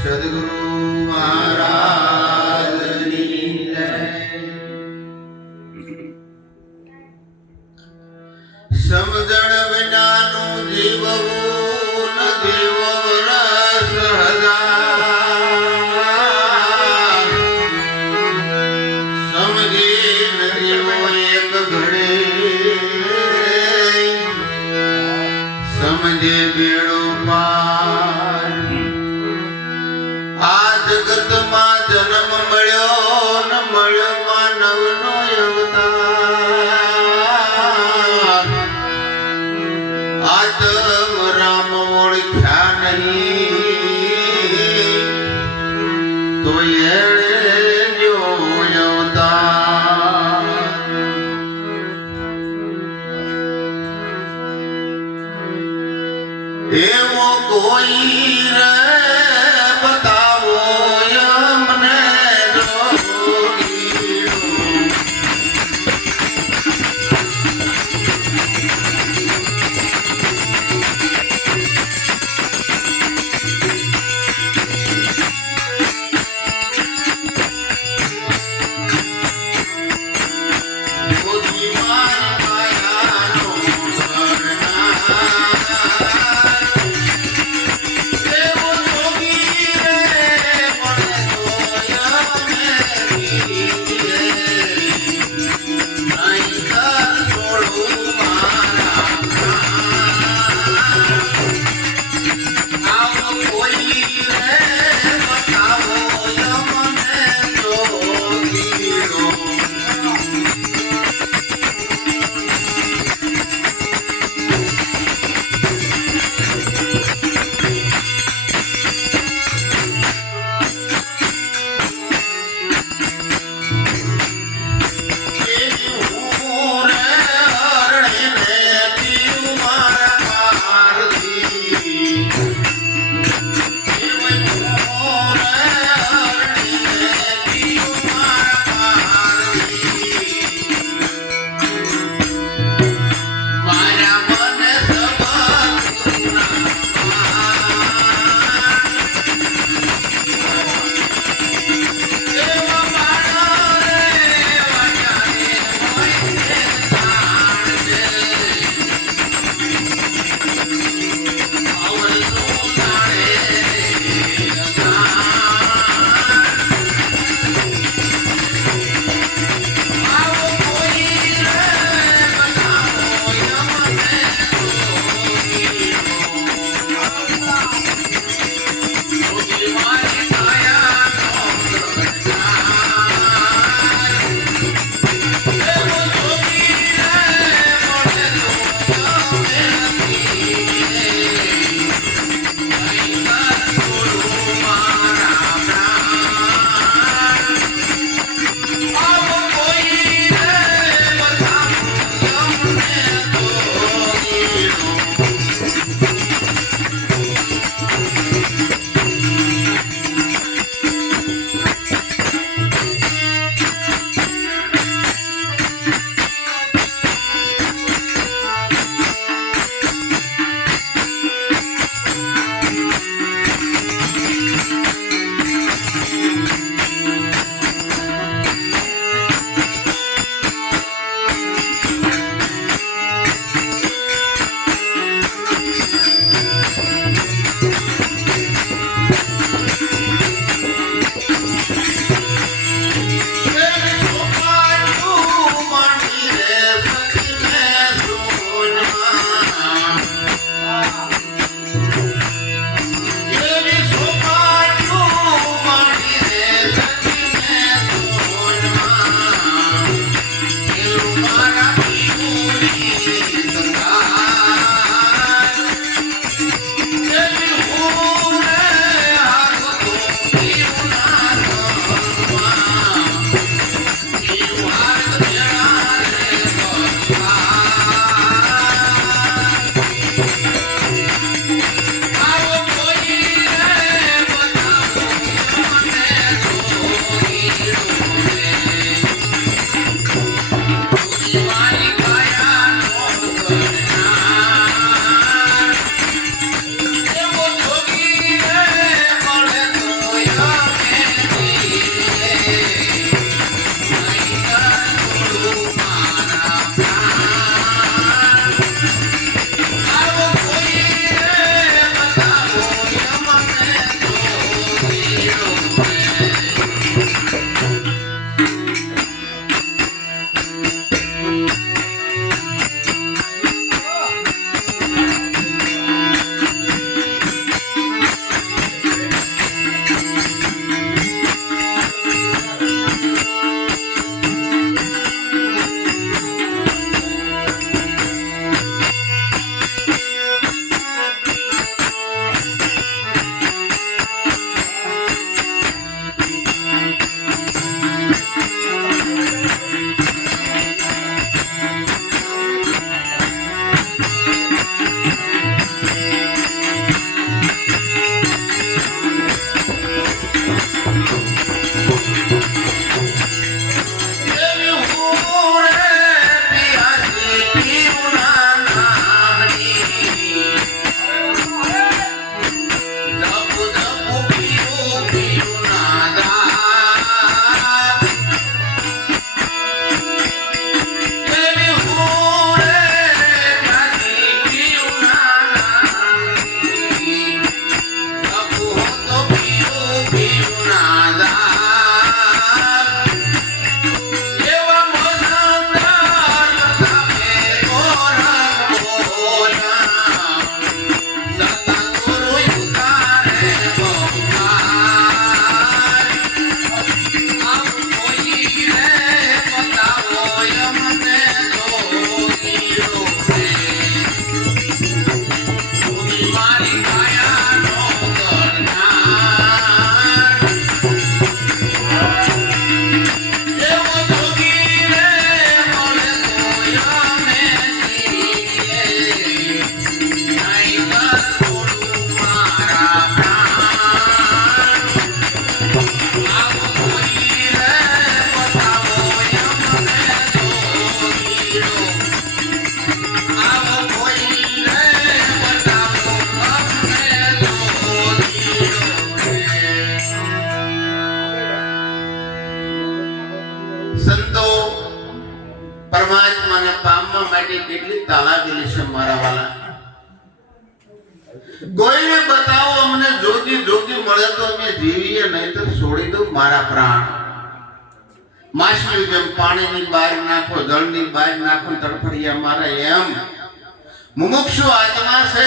સદગુરુ મહારાજની જય। સમજણ વિનાનું જીવવું ન જીવ રસ હજાર। સમજી ન જીવો એક ઘડે સમજે બેડો પાર। આ જગતમાં જન્મ મળ્યો ન મળ્યો માનવનો અવતાર। આત્મ રામ ઓળખ્યા નહીં તો એણે જો અવતાર। એવો કોઈ રે બતાવો અમને જોગીડો। જોગી મારી માયાનો કરનાર। એવો વાલા. કોઈને બતાવો અમને જોગી જોગી મળે તો અમે જીવીએ, નહીં તો છોડી દઉં મારા પ્રાણ. માછલી જેમ પાણીની બહાર નાખો, જળની બહાર નાખો, તડફડિયા મારે, એમ મુમુક્ષુ આત્મા છે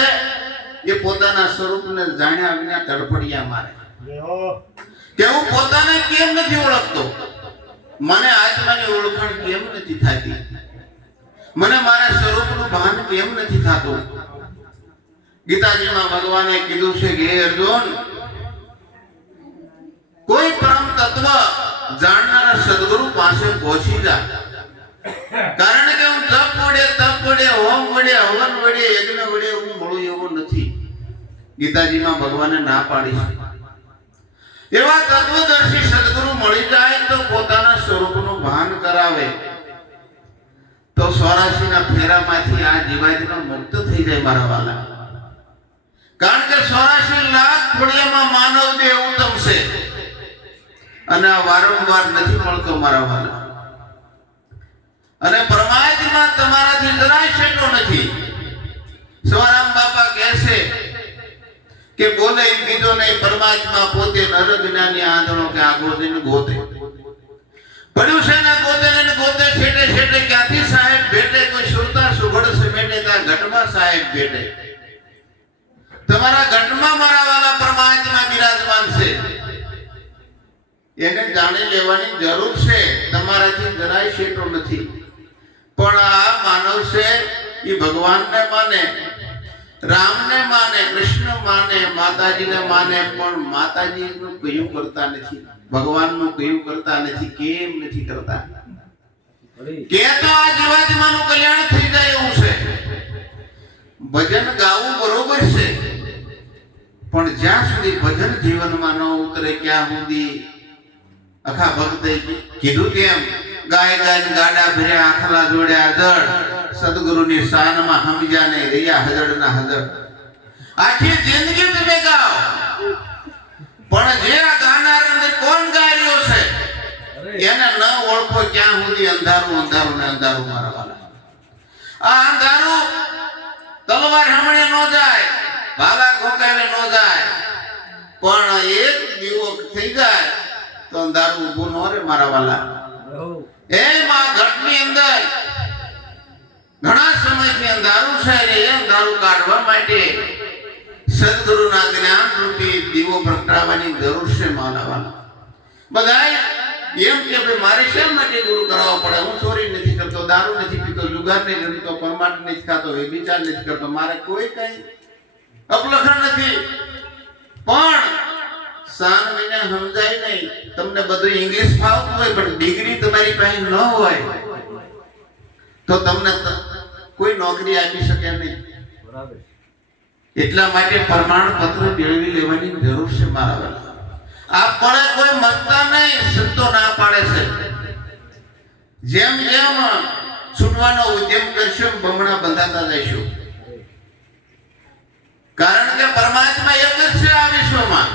એ પોતાના સ્વરૂપને જાણ્યા વિના તડફડિયા મારે. કે હું પોતાને કેમ નથી ઓળખતો, મને આત્માની ઓળખાણ કેમ નથી થતી, મને મારા સ્વરૂપનું ભાન કેમ નથી થતું. ગીતાજીમાં ભગવાને કીધું છે કે હે અર્જુન, કોઈ પરમ તત્વ જાણનારા સદગુરુ પાસે પહોંચી જા. કારણ કે હું તપ વડે હોમ વડે હવન વડે યજ્ઞ વડે હું મળું એવો નથી. ગીતાજીમાં ભગવાને ના પાડી છે. એવા તત્વદર્શી સદગુરુ મળી જાય તો પોતાના સ્વરૂપનું ભાન કરાવે તો 84ના ફેરામાંથી આ જીવાતનો મુક્ત થઈ જાય મારા વાલા. કારણ કે 84 લાખ ખોડિયામાં માનવ દેહ ઉત્તમ છે અને આ વારંવાર નથી મળતો મારા વાલા. અને પરમાત્મા તમારાથી જરાય છેટો નથી. સવારામ બાપા કહે છે કે બોલે બીજો નહીં, પરમાત્મા પોતે નર જ્ઞાની આંધળો કે આગળ જઈને ગોતે. પડ્યું છે ને ગોતે ને ગોતે, છેટે છેટે ક્યાંથી સાહેબ ભેટે, કોઈ સુરતા સુઘડ સમેટે ત્યાં ઘટમાં સાહેબ ભેટે. તમારા ઘટમાં મારા વાલા પરમાત્મા બિરાજમાન છે, એને જાણી લેવાની જરૂર છે. તમારાથી જરાય છેટો નથી. પણ આ માનવ છે એ ભગવાનને માને, રામને માને, કૃષ્ણ માને, માતાજીને માને, પણ માતાજીનું કયું કરતા નથી, ભગવાનનું કયું કરતા નથી. કેમ નથી કરતા? કે તો આ જીવાત્માનું કલ્યાણ થઈ જાય એવું છે. ભજન ગાવું બરોબર છે, પણ જ્યાં સુધી ભજન જીવનમાં ન ઉતરે ત્યાં સુધી આખા ભક્તે કીધું તેમ ગાય ગાય ગાડા ભર્યા, આખલા જોડ્યા જળ, સદગુરુની શાનમાં સમજ્યા ને રહ્યા હજડના હજડ. આખી જિંદગી તમે ગાઓ, પણ જે આ ગાનાર અંદર કોણ ગાય રહ્યો છે એને ન ઓળખો ક્યાં સુધી અંધારું અંધારું ને અંધારું મારા વાલા. આ અંધારું તલવાર હમણે ન જાય, ભાલા ઘોકાવે ન જાય, પણ એક દીવો થઈ જાય તો અંધારું ઊભું ન રહે મારા વાલા. એમાં ઘટની અંદર ઘણા સમયથી અંધારું છે, એ અંધારું કાઢવા માટે સદગુરુના જ્ઞાન રૂપી દીવો પ્રગટાવવાની જરૂર છે મારા વાલા. બધાય એમ કે ભાઈ મારે શા માટે ગુરુ કરાવવો પડે? હું ચોરી નથી કરતો, દારૂ નથી પીતો, જુગાર નહીં રમતો, પરમાટ નથી ખાતો, વ્યભિચાર નથી કરતો, મારે કોઈ કઈ અપલખણ નથી. પણ સાન મહિને સમજાય નહીં. તમને બધું ઇંગ્લિશ ફાવતું હોય પણ ડિગ્રી તમારી પાસે ન હોય તો તમને કોઈ નોકરી આપી શકે નહીં. એટલા માટે પ્રમાણપત્ર મેળવી લેવાની જરૂર છે મારા વાલા. આપણે કોઈ મતતા નહીં, સંતો ના પાડે છે. જેમ જેમ છૂટવાનો ઉદ્યમ કરશું બમણા બંધાતા જઈશું. કારણ કે પરમાત્મા એક જ છે આ વિશ્વમાં,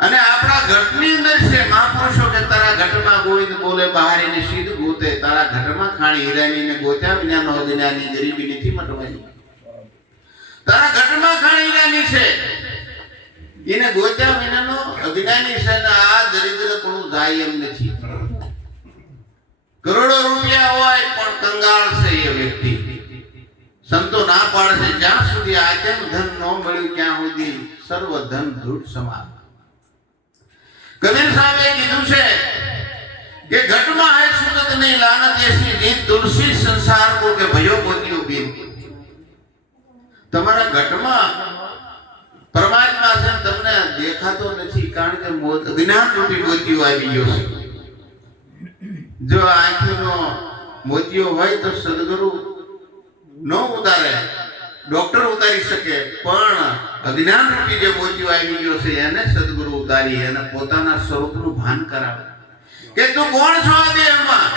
અને આપણા ઘટની અંદર છે. મહાપુરુષો કે તારા ઘટમાં ગોવિંદ બોલે બહારીને સીધ ગોતે, તારા ઘટમાં ખાણી હીરાની ને ગોત્યા વિનાનો અજ્ઞાની ગરીબી નથી મટવાની. તારા ઘટમાં ખાણી હીરાની છે, એને ગોત્યા વિનાનો અજ્ઞાની છે, ને આ દરિદ્ર પણ જાય એમ નથી. કરોડો રૂપિયા હોય પણ કંગાળ છે એ વ્યક્તિ. સંતો ના પાડે છે જ્યાં સુધી આત્મ ધન ન મળ્યું ત્યાં સુધી સર્વ ધન ધૂળ સમાન. કબીર સાહેબે કીધું છે કે ઘટમાં હે સુગત નહીં લાનત એસી રીત, તુલસી સંસાર કો કે ભયો મોતીઓ બીન. તમારા ઘટમાં પરમાત્મા છે, તમને દેખાતો નથી કારણ કે જ્ઞાન રૂપી મોતીઓ આવી ગયો છે. જો આંખનો મોતીઓ હોય તો સદગુરુ ન ઉતારે, ડોક્ટર ઉતારી શકે, પણ અજ્ઞાન રૂપી જે મોતીઓ આવી ગયો છે એને સદગુરુ ઉતારી અને પોતાના સ્વરૂપનું ભાન કરાવે કે તું કોણ છો આ દેહમાં.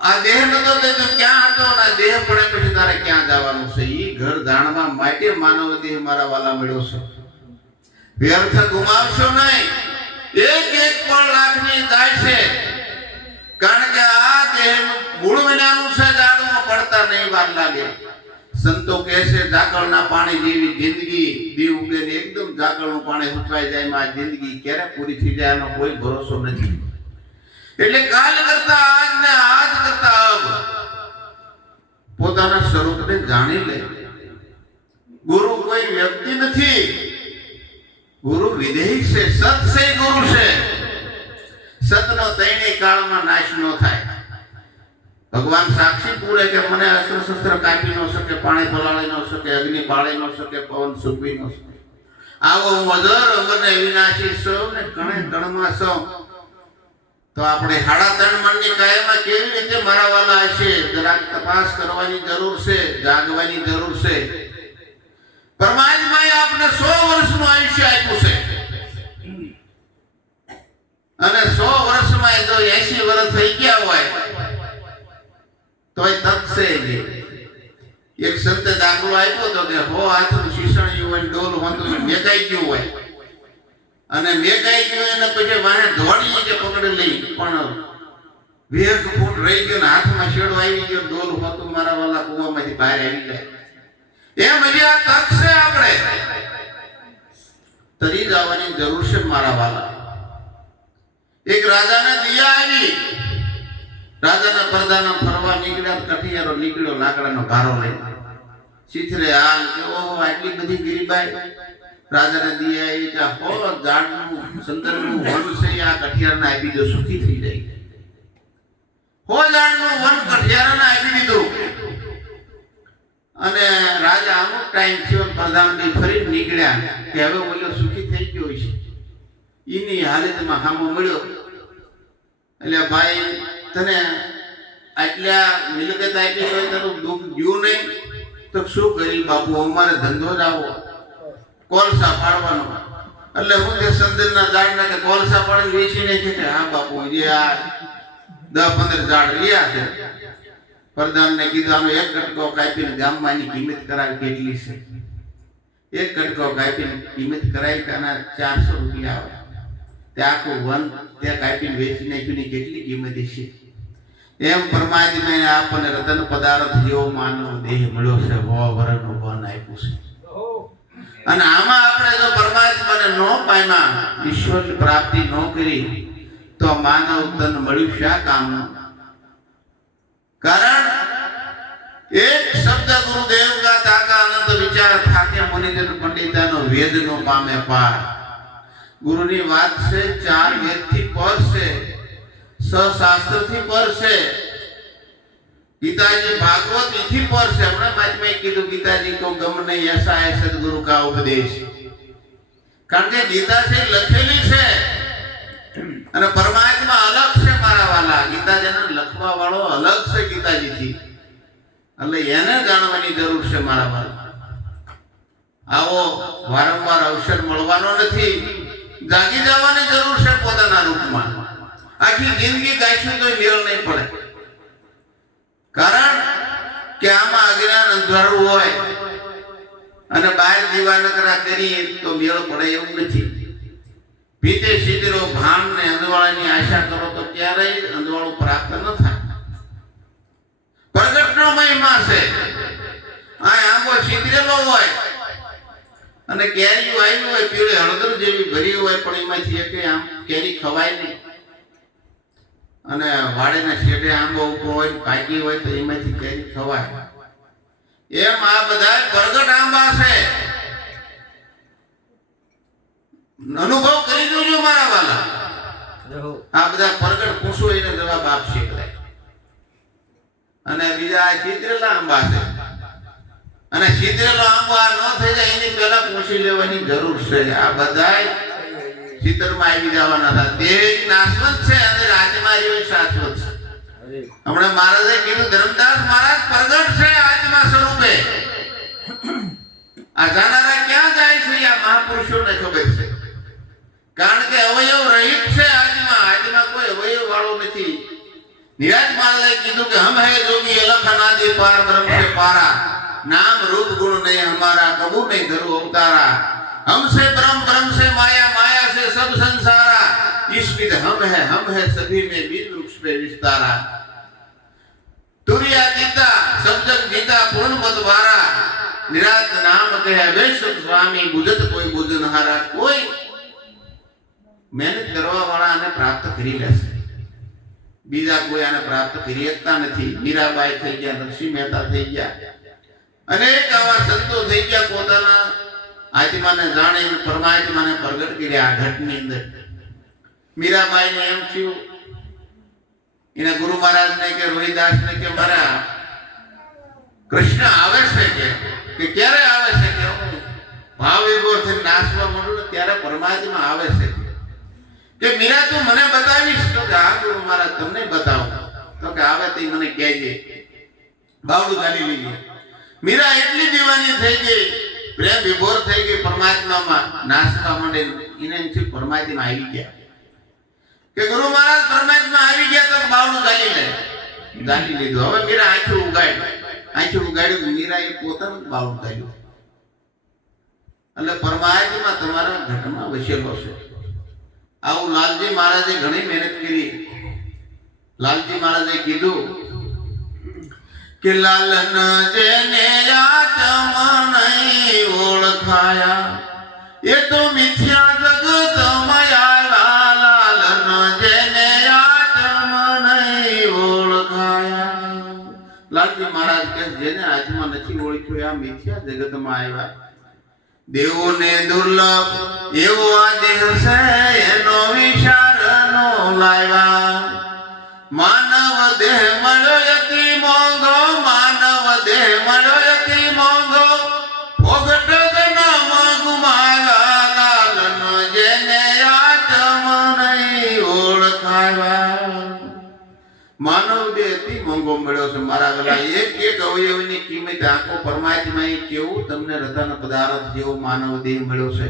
આ દેહ નતો તે તું ક્યાં હતો, અને દેહ પડે પછી તારે ક્યાં જવાનું છે એ ઘર જાણવા માટે માનવ દેહ મારા વાલા મળ્યો છે. વ્યર્થ ગુમાવશો નહીં. એક એક પણ લાખની જાય છે, કારણ કે આ દેહ મૂળ વિનાનું છે, જાણવું પડતું કરતા નહીં વાર લાગે. સંતો કહે છે ઝાકળના પાણી જેવી જિંદગી, દી ઉગે ને એકદમ ઝાકળનું પાણી સુકાઈ જાય, માં જિંદગી ક્યારે પૂરી થઈ જાય એનો કોઈ ભરોસો નથી. એટલે કાલ કરતા આજ ને આજ કરતા અબ પોતાના સ્વરૂપને જાણી લે. ગુરુ કોઈ વ્યક્તિ નથી, ગુરુ વિધેય છે, સત છે ગુરુ છે. સતનો તૈણી કાળમાં નાશ ન થાય. ભગવાન સાક્ષી પૂરે કે મને અસ્ત્ર શસ્ત્ર કાપી ન શકે, પાણી પલાળી ન શકે, અગ્નિ બાળી ન શકે, પવન સૂકવી ન શકે. આવો હું અજર અમરને વિનાશી સૌ ને કણે કણમાં સૌ. તો આપણે 3.5 મણની કાયામાં કેવી રીતે મારા વાલા હશે, જરાક તપાસ કરવાની જરૂર છે, જાગવાની જરૂર છે. પરમાત્માએ આપણે 100 વર્ષનું આયુષ્ય આપ્યું છે અને 100 વર્ષમાં જો 80 વર્ષ થઈ ગયા હોય તો એ તત્સે છે. એક સંતે દાખલો આપ્યો તો કે હો હાથનું શીશણિયું હોય, ડોલ હોતું મેકાઈ ગયું હોય અને મેકાઈ ગયું એને પછી વાહે દોડી કે પકડી લઈ, પણ 20 ફૂટ રહી ગયો ને હાથમાં શેડો આવી ગયો, ડોલ હોતું મારા વાલા કુવામાંથી બહાર આવી જાય. એમ હજી આ તક છે, આપણે તરી જવાની જરૂર છે મારા વાલા. એક રાજાને દિયા આવી, રાજાના પરદાના ફરવા નીકળ્યા, કઠિયારો નીકળ્યો લાકડાનો ભારો લઈ. શીથરે હાલ કે ઓહો આટલી બધી ગરીબાઈ. રાજાને દિયા આવી કે હો ઝાડનું સંતરનું વન છે, આ કઠિયારને આપી દો, સુખી થઈ જાય. હો ઝાડનું વન કઠિયારને આપી દીધું અને રાજા અમુક ટાઈમ થયો પ્રધાનથી ફરી નીકળ્યા કે હવે બોલ્યો સુખી થઈ ગયો છે. એની હાલતમાં હામો મળ્યો. એટલે ભાઈ તને આટલા મિલકત આપી હોય તારું દુઃખ ગયું નહીં તો શું કરી બાપુ, અમારે ધંધો જ આવો કોલસા પાડવાનો. એટલે હું તે સંદનના ઝાડના કે કોલસા પાડીને વેચીને છે કે હા બાપુ જે આ 10-15 ઝાડ રહ્યા છે. પ્રધાનને કીધું આનો એક કટકો કાપીને ગામમાં એની કિંમત કરાવી કેટલી છે. એક કટકો કાપીને કિંમત કરાવી કે આના 400 રૂપિયા આવે. તે આખું વન ત્યાં કાપીને વેચી નાખ્યું, કેટલી કિંમત છે. એમ પરમાત્માએ આપણને રતન પદાર્થ જેવો માનવ દેહ મળ્યો છે, 100 વર્ષનું વન આપ્યું છે. અને આમાં આપણે જો પરમાત્માને ન પામ્યા, ઈશ્વરની પ્રાપ્તિ ન કરી તો માનવ તન મળ્યું શા કામનું? કારણ એક શબ્દ ગુરુદેવ કા તાકા અનંત વિચાર થાકે મુનિજન પંડિતાનો વેદ નો પામે પાર. ગુરુની વાત છે 4 વેદ થી પર છે, 6 શાસ્ત્ર થી પર છે, ગીતાજી ભાગવત થી પર છે. હમણાં મહાત્માએ કીધું ગીતાજી કો ગમ નહીં એસા હે સદગુરુ કા ઉપદેશ. કારણ કે ગીતા છે લખેલી છે અને પરમાત્મા અલગ છે મારા વાલા. ગીતાજીને લખવા વાળો અલગ છે ગીતાજીથી, એટલે એને જાણવાની જરૂર છે મારા વાલા. આવો વારંવાર અવસર મળવાનો નથી, જાગી જવાની જરૂર છે પોતાના રૂપમાં. આખી જિંદગી ગાઈશું તો મેળ નહીં પડે. કારણ કે આમાં અજ્ઞાન અંધારું હોય અને બહાર દીવાનકરા કરીએ તો મેળ પડે એવું નથી. ભીતે સીધરો ભાન ને અંધવાળાની આશા કરો તો ક્યારેય અંધવાળું પ્રાપ્ત ન થાય. પ્રગટનો મહિમા છે. આ આંબો સીધરેલો હોય અને કેરી આવી હોય પીળે હળદર જેવી ભરી હોય, પણ એમાંથી એક આમ કેરી ખવાય નહીં. અને વાડેના છેડે આંબો ઉભો હોય, પાકી હોય તો એમાંથી કેરી ખવાય. એમ આ બધા પ્રગટ આંબા છે. અનુભવ કરી જોજો મારા વાલા. આ બધા પ્રગટ પૂછો એને જવાબ આપશે. અને બીજા છિદ્રેલા આંબા છે. અને છિદ્રેલો આંબો આ ન થઈ જાય એની પહેલા પૂછી લેવાની જરૂર છે. આ બધા ચિત્રમાં આવી જવાના હતા. દેહ નાશવંત છે અને રાજમાર્યો શાશ્વત છે. હમણાં મહારાજે કીધું ધર્મદાસ મહારાજ પ્રગટ છે આત્મા સ્વરૂપે. આ જાનારા ક્યાં જાય છે આ મહાપુરુષોને ખબર છે. કારણ કે અવયવ રહિત છે આત્મા. આત્મા કોઈ અવયવ વાળો નથી. નિરાજ મહારાજે કીધું કે હમ હે જોગી અલખ અનાદિ પાર બ્રહ્મ से पारा, नाम रूप गुण नहीं हमारा कबू नहीं धरू अवतारा, हमसे ब्रह्म ब्रह्म से माया माया से सब संसारा, इस विध हम है सभी में बीज वृक्ष पे विस्तारा. तुरिया जीता सब्जक जीता पूर्णमत वारा निरात नाम कहे अभेश स्वामी बुझत कोई बुझनहारा कोई मेहनत करवा वाला आने प्राप्त કરી લેશે બીજા કોઈ આને પ્રાપ્ત કરી શકતા નથી મીરાબાઈ થઈ ગયા નરસિંહ મહેતા થઈ ગયા અનેક આવા સંતો થઈ ગયા પોતાના આત્માને જાણી પરમાત્માને પ્રગટ કર્યા આ ઘટની અંદર મીરાબાઈને એમ થયું એના ગુરુ મહારાજને કે રોહિદાસને કે મારા કૃષ્ણ આવે છે કે ક્યારે આવે છે કે હું ભાવ વિભોરથી નાશવા માંડું ત્યારે પરમાત્મા આવે છે કે મીરા તું મને બતાવીશ તો કે હા ગુરુ મહારાજ તમને બતાવું તો કે આવે તે મને કહેજે બાવડું ગાલી લીધી મીરા એટલી દીવાની થઈ ગઈ પ્રેમ વિભોર થઈ ગઈ પરમાત્મામાં નાશવા માંડે એને એમથી પરમાત્મા આવી ગયા કે ગુરુ મહારાજ પરમાત્મા આવી ગયા તો બાવડું ગાલી લીધું હવે મીરા આંખી ઉગાડ્યું મીરાએ પોતાનું બાવડું ગાલ્યું એટલે પરમાત્મા તમારા ઘટમાં વસેલો છે આવું લાલજી મહારાજે ઘણી મહેનત કરી લાલજી મહારાજે કીધું કે લાલન જેને આત્મનઈ ઓળખાયા એ તો મિથ્યા જગત માયા લાલન જેને આત્મનઈ ઓળખાયા લાલજી મહારાજ કે જેને આત્મા નથી ઓળખ્યો આ મિથ્યા જગતમાં આવ્યા દેવોને દુર્લભ એવો આ દેહ છે એનો વિચાર નો લાવ્યા માનવ દેહ મળ્યો અતિ મોંઘો માનવ દેહ મળ્યો અતિ મોંઘો ભોગટ જન્મ ગુમાવ્યા લાલન જેને આત્મનઈ ઓળખાવ્યા માનવ દેહ અતિ મોંઘો મળ્યો છે મારા ગલા એક અવયવની કિંમત આંખો પરમાત્માએ કેવું તમને રતન પદાર્થ જેવો માનવ દેહ મળ્યો છે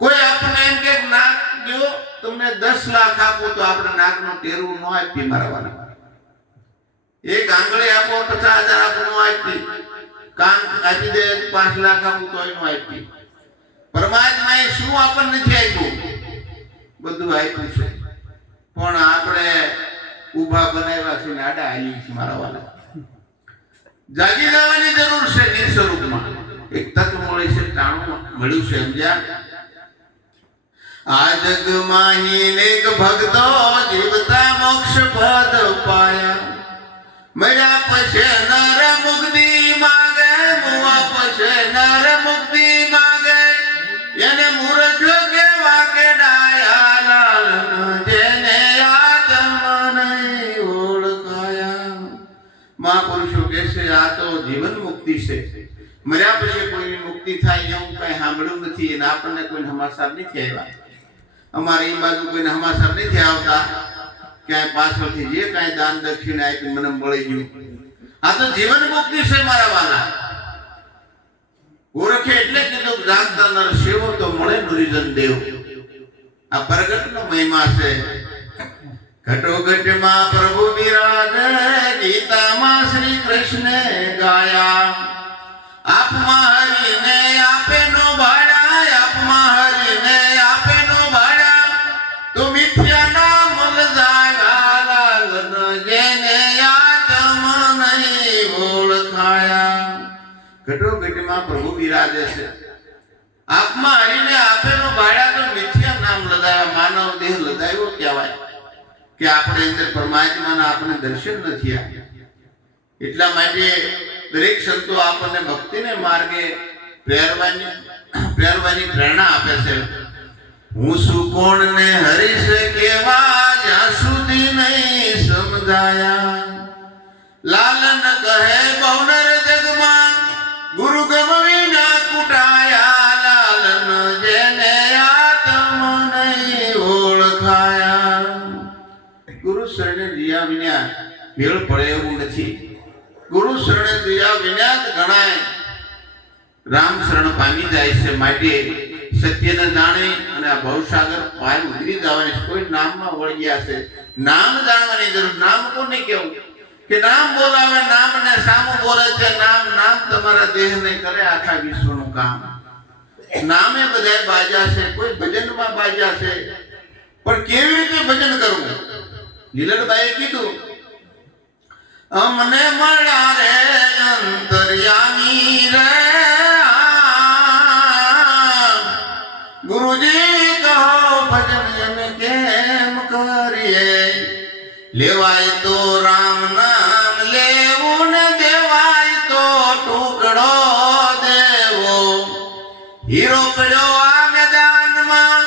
કોઈ આપણે એમ કે નાક જો તમને 10 લાખ આપો તો આપણે નાકનું ટેરવું ન આપી મારવાના એક આંગળી આપો 50,000 આપો ન આપી કાન આપી દે 5 લાખ આપો તો ન આપી પરમાત્માએ શું આપણને નથી આપ્યું બધું આપ્યું છે પણ આપણે ઊભા બનાવ્યા છે ને આડા હાલી છે મારા વાલા જાગી જવાની જરૂર છે નિસ્વરૂપમાં એક તત્વ મળે છે ટાણું મળ્યું છે સમજ્યા આ જગમાં હિનેક ભક્તો જીવતા મોક્ષ પદ પાયા મળ્યા પછી નર મુક્તિ માગે મુવા પછી નર મુક્તિ માગે એને મૂર્ખ કેવા કે ડાયા લાલન જેને આત્મનઈ ઓળખાયા મહાપુરુષો કહે છે આ તો જીવન મુક્તિ છે મર્યા પછી કોઈની મુક્તિ થાય એવું કઈ સાંભળ્યું નથી અને આપણને કોઈ સમાચાર નથી આવ્યા અમારી એ બાજુ કોઈને સમાચાર નથી આવતા ક્યાંય પાછળથી જે કાંઈ દાન દક્ષિણા આપી મને મળી ગયું આ તો જીવન મુક્તિ છે મારા વાલા ઓળખે એટલે કીધું જાગતા નર સેવો તો મળે મુરીજન દેવ આ પ્રગટનો મહિમા છે ઘટોઘટમાં પ્રભુ બિરાજે ગીતામાં શ્રી કૃષ્ણ ગાયા આપમાં હરિને આપે નો ભાડા આપમાં હરિને આપે નો ભાડા તો મિથ્યા નામ લજાયા લાલન જેને આત્મનઈ ઓળખાયા ઘટોઘટમાં પ્રભુ બિરાજે છે આપમાં હરિને આપે નો ભાડા તો મિથ્યા નામ લજાયા માનવ દેહ લજાયો કહેવાય કે આપણે અંદર પરમાત્માના આપણે દર્શન નથી આપ્યા એટલા માટે દરેક સંતો આપણને ભક્તિને માર્ગે પ્રેરવાની પ્રેરણા આપે છે હું શું કોણ ને હરીશ કેવા જ્યાં સુધી નહીં સમજાયા લાલન કહે બહુનર જગમાં ગુરુ ગમવી ના કુટાયા લાલન જેને આત્મનઈ ઓળખાયા ગુરુ શરણે જીયા વિના મેળ પડે એવું નથી ગુરુ શરણે જીયા વિના ગણાય રામ શરણ પામી જાય છે માટે સત્યને જાણે અને આ ભવસાગર પાર ઉતરી જવાની કોઈ નામમાં વળગ્યા છે નામ જાણવાની જરૂર નામ કોને કેવું કે નામ બોલાવે નામને સામું બોલે છે નામ નામ તમારા દેહને કરે આખા વિશ્વનું કામ નામે બધાય બાજા છે કોઈ ભજનમાં બાજા છે પણ કેવી રીતે ભજન કરવું લીલનબાઈએ કીધું અમને મળ્યા રે અંતર્યામી રે ગુરુજી કહો ભજન અમે કેમ કરીએ લેવાય તો રામ નામ લેવું ને દેવાય તો ટુકડો દેવો હીરો પડ્યો આ મેદાનમાં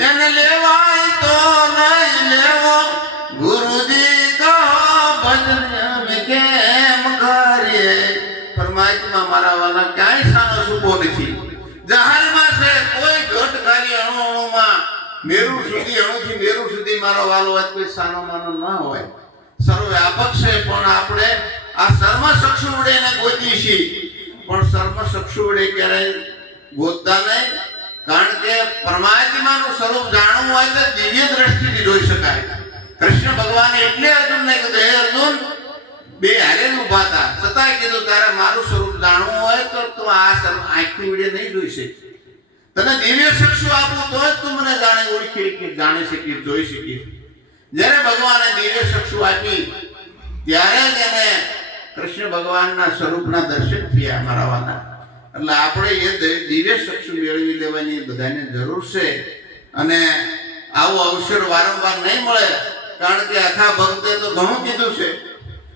એને લેવાય તો નહીં લેવો ગુરુજી કહો ભજન અમે કેમ કરીએ પરમાત્મા મારા વાલા ક્યાંય સાનો છૂપો નથી જહાનમાં છે કોઈ ઘટ ખાલી અણુમાં મેરુ સુધી અણુથી મેરુ સુધી મારો વાલો હોય કોઈ સાનો માનો ના હોય સર્વવ્યાપક છે પણ આપણે આ સર્વ ચક્ષુ વડે એને ગોતી છીએ પણ સર્વ ચક્ષુ વડે ક્યારેય ગોતતા નહીં કારણ કે પરમાત્માનું સ્વરૂપ જાણવું હોય તો દિવ્ય દ્રષ્ટિથી જોઈ શકાય કૃષ્ણ ભગવાને એટલે અર્જુનને કીધું હે અર્જુન બે હારે ઉભા હતા છતાંય કીધું તારે મારું સ્વરૂપ જાણવું હોય તો તું આ આંખની વડે નહીં જોઈ શકીશ તને દિવ્ય ચક્ષુ આપું તો જ તું મને ઓળખી કે જાણી શકીશ જોઈ શકીશ જ્યારે ભગવાને દિવ્ય ચક્ષુ આપી ત્યારે જ એને કૃષ્ણ ભગવાનના સ્વરૂપના દર્શન થયા મારા વાલા એટલે આપણે એ દિવ્ય ચક્ષુ મેળવી લેવાની બધાને જરૂર છે અને આવો અવસર વારંવાર નહીં મળે કારણ કે આખા ભક્તે તો ઘણું કીધું છે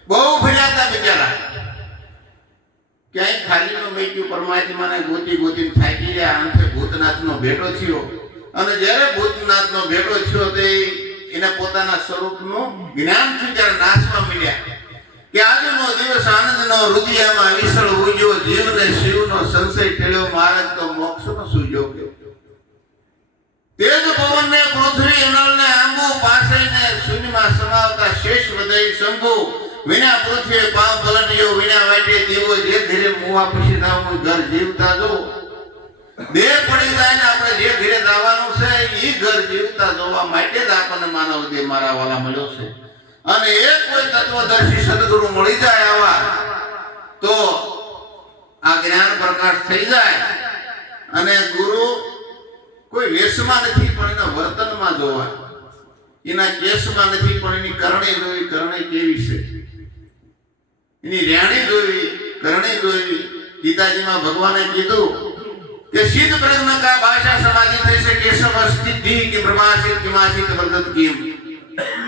બહુ ફર્યા હતા બિચારા ક્યાંય ખાલી નો મેક્યું પરમાત્માને ગોતી ગોતીને થાકી ગયા અંતે ભૂતનાથનો ભેટો થયો અને જ્યારે ભૂતનાથનો ભેટો થયો તે એને પોતાના સ્વરૂપનું જ્ઞાન થયું ત્યારે નાચવા મળ્યા કે આજનો દિવસ આનંદનો હૃદયમાં વિસળ ઉજ્યો જીવને શિવનો સંશય ટેળ્યો મહારાજ તો મોક્ષનો સૂજો ગયો તેજ પવનને પૃથ્વી અનળને આંબુ પાસઈને શૂન્યમાં સમાવતા શેષ હૃદય શંભુ વિના પૃથ્વીએ પાવ પલટ્યો વિના વાટે દીવો જે ઘરે મુવા પછી જાવું ઘર જીવતા જો દેહ પડી જાય ને આપણે જે ઘરે જવાનું છે એ ઘર જીવતા જોવા માટે જ આપણને માનવ દેહ મારા વાલા મળ્યો છે અને એક કોઈ તત્વદર્શી સદગુરુ મળી જાય આવા તો આ જ્ઞાન પ્રકાશ થઈ જાય અને ગુરુ કોઈ વેશમાં નથી પણ એના વર્તનમાં જોવાય એના કેસમાં નથી પણ એની કરણી જોવી કરણી કેવી છે એની રેણી જોવી કરણી જોવી ગીતાજીમાં ભગવાને કીધું કે સિદ્ધ પ્રજ્ઞ કા ભાષા સમાધિ થઈ છે કેશવ સ્થિતિ કે પ્રમાશિત કિમાશિત વર્તત કિમ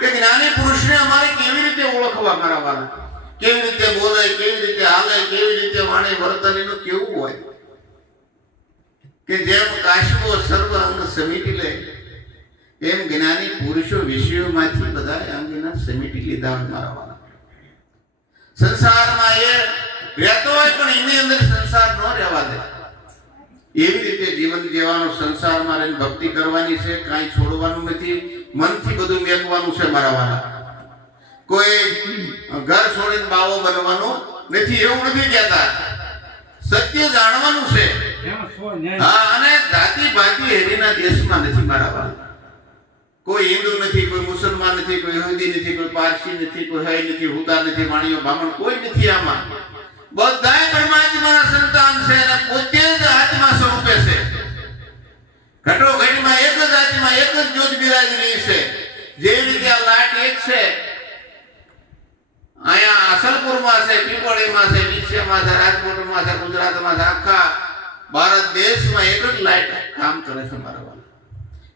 કે જ્ઞાની પુરુષને અમારે કેવી રીતે ઓળખવા મારા વાલા કેવી રીતે બોલે કેવી રીતે હાલે કેવી રીતે વાણી વર્તન એનું કેવું હોય કે જેમ કાશવો સર્વ અંગ સમેટી લે એમ જ્ઞાની પુરુષો વિષયોમાંથી બધા અંગના સમેટી લીધા હોય મારા વાલા સંસારમાં એ રહેતો હોય પણ એની અંદર સંસાર ન રહેવા દે એવી રીતે જીવન જીવવાનું સંસારમાં રહીને ભક્તિ કરવાની છે કાંઈ છોડવાનું નથી મનથી બધું મેળવવાનું છે મારા વાલા કોઈ ઘર છોડીને બાવો બનવાનું નથી એવું નથી કહેતા સત્ય જાણવાનું છે હા અને જાતિ ભાતિ હેરીના દેશમાં નથી મારા વાલા કોઈ હિન્દુ નથી કોઈ મુસલમાન નથી કોઈ યહૂદી નથી કોઈ પારસી નથી કોઈ હૈ નથી હુદા નથી વાણીઓ બ્રાહ્મણ કોઈ નથી આમાં બધાય પરમાત્માના સંતાન છે અને પોતે જ આત્મા સ્વરૂપે છે ઘટો ઘટીમાં એક જ આત્મા એક જ જ્યોત બિરાજી રહી છે જેવી રીતે આ લાઈટ એક છે અહીંયા અસલપુરમાં છે પીપળીમાં છે વિશ્વમાં છે રાજકોટમાં છે ગુજરાતમાં છે આખા ભારત દેશમાં એક જ લાઈટ કામ કરે છે મારા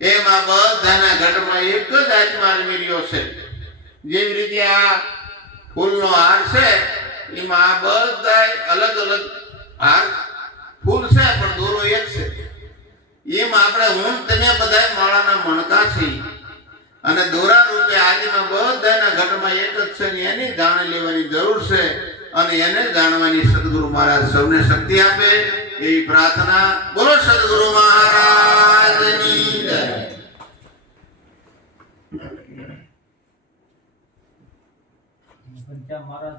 એમાં બધાના ઘટમાં એક જ આત્મા રમેલ્યો છે જેવી રીતે આ ફૂલનો હાર છે એમાં આ બધા અલગ અલગ હાર ફૂલ છે પણ દોરો એક છે એમ આપણે હું તમે બધા માળાના મણકા છે અને દોરા રૂપે આદિમાં બધાના ઘટમાં એક જ છે ને એની જાણ લેવાની જરૂર છે અને એને જાણવાની સદગુરુ મહારાજ સૌને શક્તિ આપે એવી પ્રાર્થના બોલો સદગુરુ મહારાજની જય મહારાજ